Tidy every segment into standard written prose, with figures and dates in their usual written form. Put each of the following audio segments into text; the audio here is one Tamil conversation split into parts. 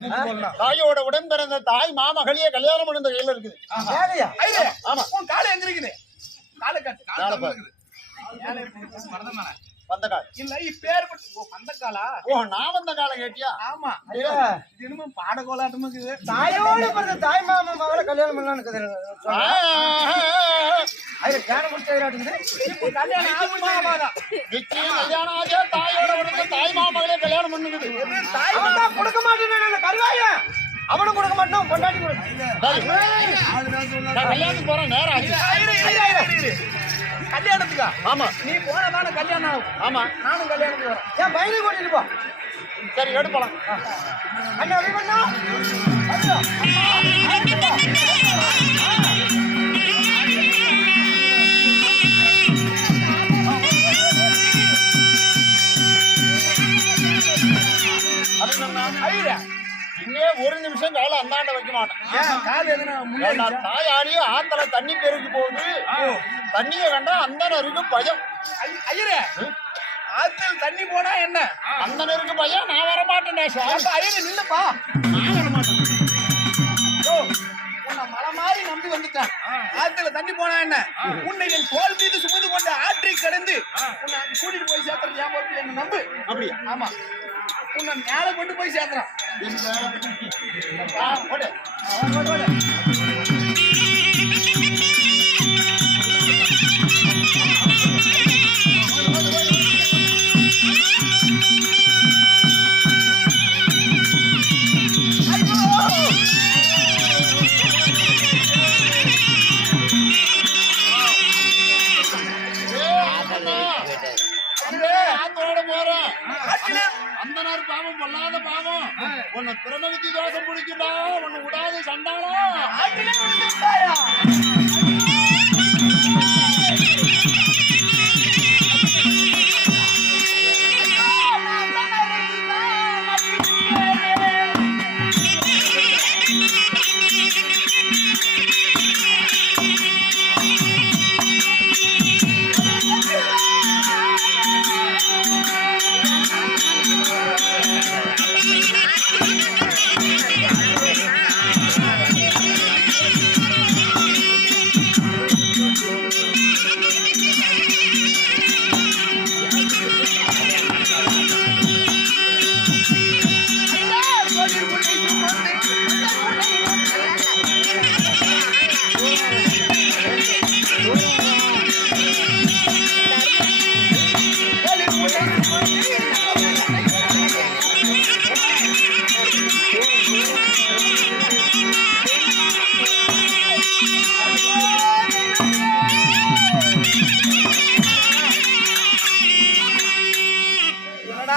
தாயோட உடன் பிறந்த தாய் மாமகளே கல்யாணம் பண்ண கையில இருக்குது. ஆமா உன் காலை எங்க இருக்குது? காலை காட்டு. காலை இருக்குது. வந்த கால் இல்ல இப்பேர் வந்த காலா? ஓ நான் வந்த காலம் கேட்டியா? ஆமா தினமும் பாட கோலாட்டமா இருக்குது. தாயோட பிறந்த தாய் மாமா மகளை கல்யாணம் பண்ணலான்னு கல்யாணம் ஆச்சா தாயோட பிறந்த தாய் மாமகளே கல்யாணம் பண்ணுது. கொடுக்க மாட்டேன் கல்வாய அவனும் கொடுக்க மாட்டோம் பொண்டாட்டி கல்யாணத்துக்கு போறேன் நேரம் ஆச்சு. கல்யாணத்துக்கா? ஆமா நீ போனதான கல்யாணம் ஆகும். ஆமா நானும் கல்யாணத்துக்கு வரேன். ஏன் பையனை கூட்டிட்டு போ. சரி எடுப்பலாம். அண்ணா அப்படி பண்ணா இன்னே ஒரு நிமிஷம் கால அந்தாண்ட வைக்க மாட்டேன். தாயாடியே ஆத்தல தண்ணி பெருகி போகுது. தண்ணிய கண்டா அந்தனருக்கு பயம். ஐயரே ஆத்தில் தண்ணி போனா என்ன? அந்தனருக்கு பயம். நான் வர மாட்டேன். ஐயரே நில்லுப்பா. நான் வர மாட்டேன். உன்னை மலை மாதிரி நம்பி வந்துட்டேன். ஆத்துல தண்ணி போனா என்ன? உன்னை என் தோல் மீது சுமந்து கொண்டு ஆற்றை கடந்து உன்னை கூட்டிட்டு போய் சேர்த்துறது ஞாபகம் என்ன நம்பு. அப்படியா? ஆமா உன்னை மேல கொண்டு போய் சேர்த்துறான். அந்தனார் பாவம் பொல்லாத பாவம். உன்னை திருநெல்வேலி தோசம் பிடிக்குதா? உன்னை விடாது சண்டாளா?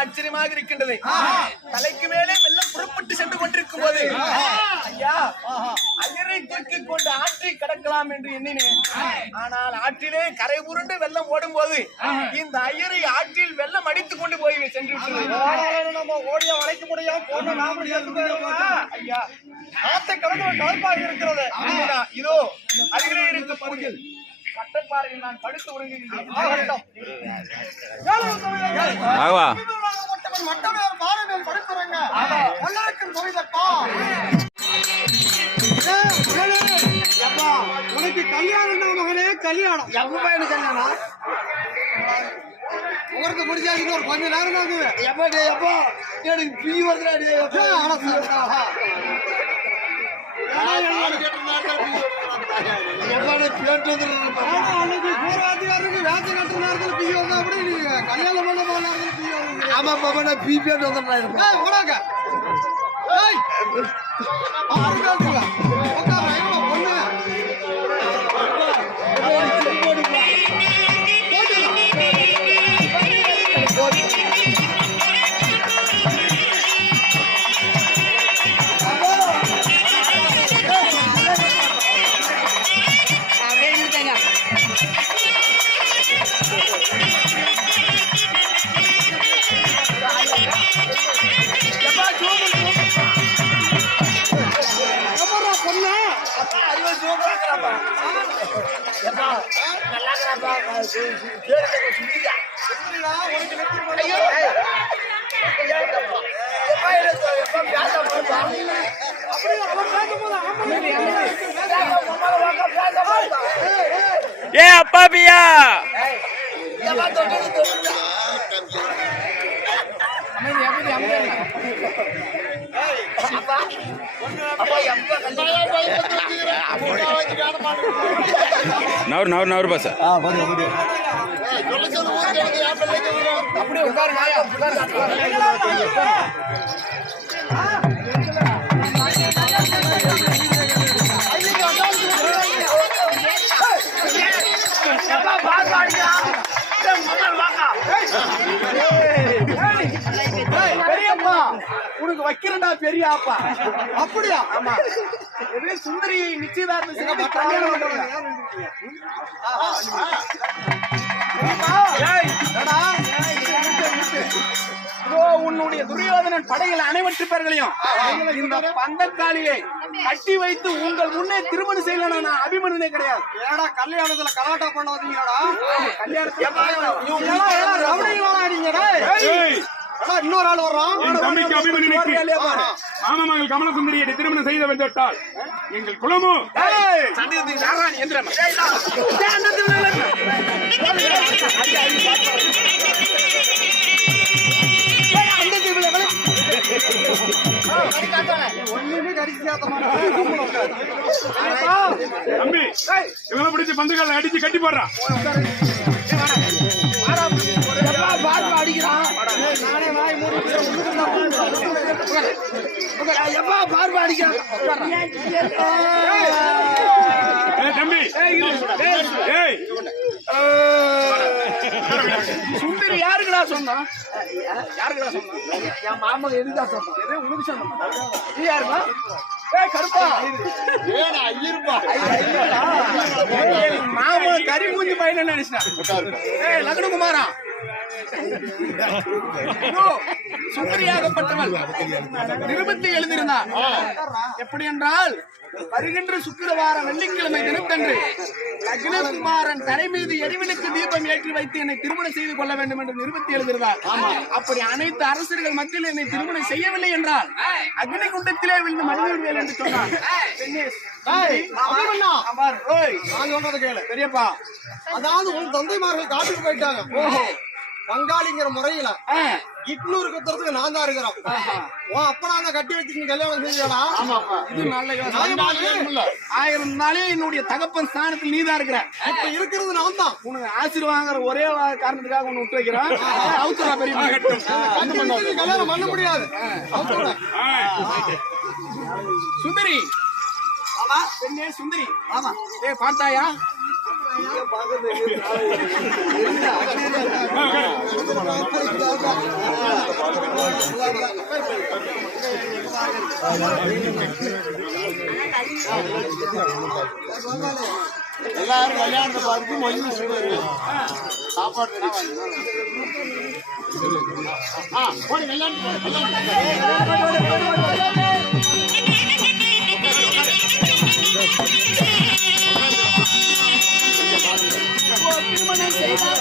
ஆச்சரியமாக இருக்கின்றது. தலைக்கு மேலே வெள்ளம் புறப்பட்டு சென்று கொண்டிருக்கும் போது ஐயா ஐயரை தூக்கிக் கொண்டு ஆற்றை கடக்கலாம் என்று எண்ணினேன். ஆனால் ஆற்றிலே கரை உருண்டு வெள்ளம் ஓடும் போது இந்த ஐயரை ஆற்றில் வெள்ளம் அடித்துக் கொண்டு போய் சென்று நம்ம ஓடியா வளைக்க முடியாம போன நாம ஐயா ஆற்றை கடந்து கலப்பாக இருக்கிறது. இதோ அருகிலே இருக்க பகுதியில் கட்டப்பாறையில் நான் படுத்து உறங்குகின்றேன். மட்டமே பாறை மேல் படுத்துறங்க. உனக்கு கல்யாணம் தான் மகனே கல்யாணம். எப்ப பையனு கல்யாணம்? உனக்கு முடிஞ்சாச்சு ஒரு கொஞ்ச நேரம் தான் எப்ப எப்போ எனக்கு பீ வருதுடா. கல்யாணம் பண்ண போன ஆமா பாபா நான் பீ பேட் வந்துடுறேன். ஏ அப்பா பியா நவர் பாஸ் அப்படியே உட்காருங்க பெரியப்பா உனக்கு வைக்கிறண்டா பெரிய அப்பா அப்படியா ஆமா எது சுந்தரி நிச்சயதார்த்தம் செய்ய கல்யாணம் பண்றாங்க உன்னுடைய துரியோதனன் படைகள் அனைவற்று பேர்களையும் இந்த பந்தக்காலிலே கட்டி வைத்து உங்கள் முன்னே திருமணம் செய்யல நான் அபிமனே கிடையாது. ஏடா கல்யாணத்துல கலாட்டா பண்ண வந்தீங்கடா இன்னொரு ஆள் வர்றான் தம்பிக்கு அபிமன்யுக்கு மாமமகள் கமலசுந்தரியை திருமணம் செய்து வந்துவிட்டால் எங்கள் குலமும் தம்பி இவங்களை பிடிச்சி பந்துகளை அடிச்சு கட்டி போடுறான். அடிக்கிறான் பார்வை அடிக்கிறான் தம்பி சுந்தரி யாருக்குடா சொன்னா யாருக்குடா சொன்னா என் மாமா எதுக்கா சொன்னா எது உனக்கு சொன்னா நீ யாருமா கருப்பா மாமா கறி மூஞ்சி பையன் நினைச்சிட்டேன். லக்னகுமாரா சுந்தரியாகப்பட்டவள் நிருபத்தை எழுதியிருந்தார். எப்படி என்றால் வருகின்ற சுக்கிரவார வெள்ளிக்கிழமை தினத்தன்று லக்னகுமாரன் தலை மீது எரிவிலுக்கு தீபம் ஏற்றி வைத்து என்னை திருமணம் செய்து கொள்ள வேண்டும் என்று நிருபத்தை எழுதியிருந்தார். அப்படி அனைத்து அரசர்கள் மத்தியில் என்னை திருமணம் செய்யவில்லை என்றால் அக்னி குண்டத்திலே விழுந்து மடிவிடுவேன் என்று சொன்னார். பெரியப்பா அதாவது உன் தந்தைமார்கள் காட்டுக்கு போயிட்டாங்க. ஓஹோ பங்காளிங்கிற முறையில இட்னூறு குத்துறதுக்கு நான் தான் இருக்கிறோம். அப்பனா கட்டி வச்சு கல்யாணம் செஞ்சா இது நல்ல யோசனை. 1000 நாளே என்னுடைய தகப்பன் ஸ்தானத்தில் நீதான் இருக்கிற. இப்ப இருக்கிறது நான் தான். உனக்கு ஆசீர்வாதங்கிற ஒரே காரணத்துக்காக உன்னை விட்டு வைக்கிறேன். அவுத்துறா பெரிய கல்யாணம் பண்ண முடியாது. சுந்தரி பெண்ணே சுந்தரி ஆமா பார்த்தாயா எல்லாரும் கல்யாணத்தை பார்த்து மொழி சாப்பாடு போடு திருமணம் செய்தார்.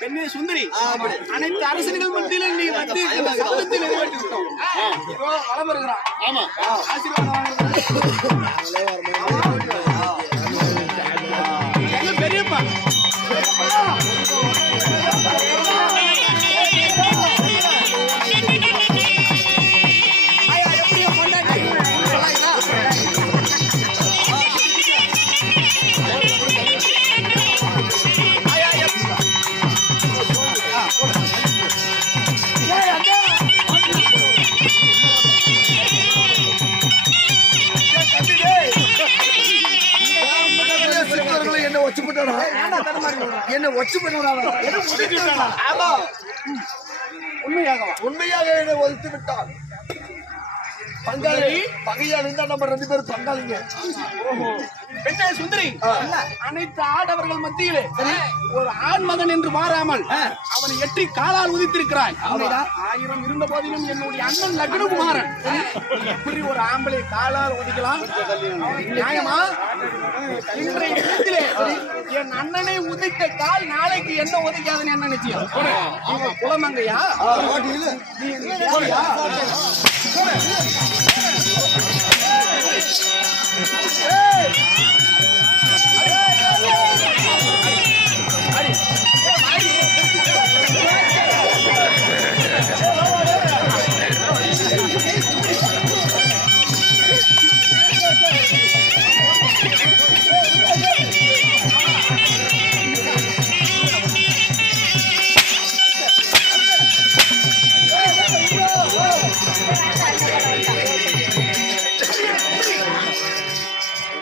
பெண்ணே சுந்தரி அனைத்து அரசர்கள் மத்தியில் நீ வந்து சபதத்தை நிறைவேற்றி விட்டோம். வளம் வருகிறான். ஆமா ஆசீர்வாதம் பெரியப்பா என்ன ஒச்சு பண்ணுவாங்க ஆமா உண்மையாகவா உண்மையாக என்னை ஒழித்து விட்டான் பங்காளி பகையா இருந்தா நம்ம 2 பேரும் பங்காளிங்க. ஓஹோ பெண்ணே சுந்தரி அனைத்து ஆடவர்கள் மத்தியிலே ஒரு ஆண் மகன் என்று மாறாமல் அவனை எட்டி காலால் உதித்திருக்கிறாய். 1000 இருந்த போதிலும் என்னுடைய அண்ணன் லக்னகுமாரன் இப்படி ஒரு ஆம்பளை காலால் உதிக்கலாம் நியாயமா? இன்றைய தினத்திலே என் அண்ணனை உதித்த கால் நாளைக்கு என்ன உதைக்காதுன்னு என்ன நிச்சயம்? நீங்க குலமங்கையா? நீ யாரையா?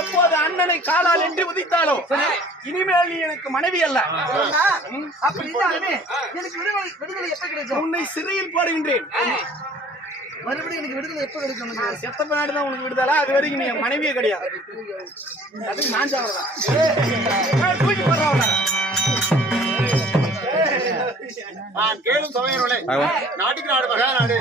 எப்போது அண்ணனை காலால் என்று உதித்தாலோ இனிமேல் நீ எனக்கு மனைவி அல்ல. அப்படி எனக்கு விடுதலை எப்ப கிடைக்கும்? உன்னை சிறையில் போடுகின்றேன். மறுபடியும் எனக்கு விடுதலை எப்ப கிடைக்கும்? நான் செத்த பின்னாடி தான் உனக்கு விடுதலை. அது வரைக்கும் நீ என் மனைவியே கிடையாது. அது நான் சாவறதான் தூக்கி போடுறவன. நான் கேளும் சமயங்களே, நாட்டுக்கு நாடு மகா நாடு